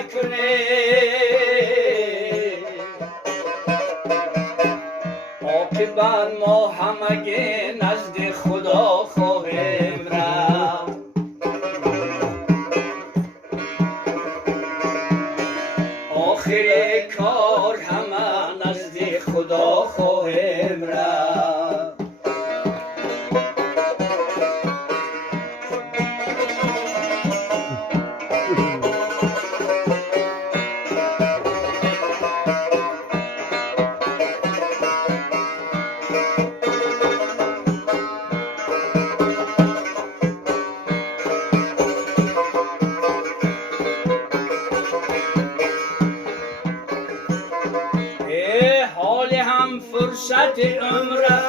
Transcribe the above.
نکنه عاقبت ما همگی نزد خدا خواهیم رفت آخر کار همه نزد خدا خواهیم رفت حال هم فرصت عمر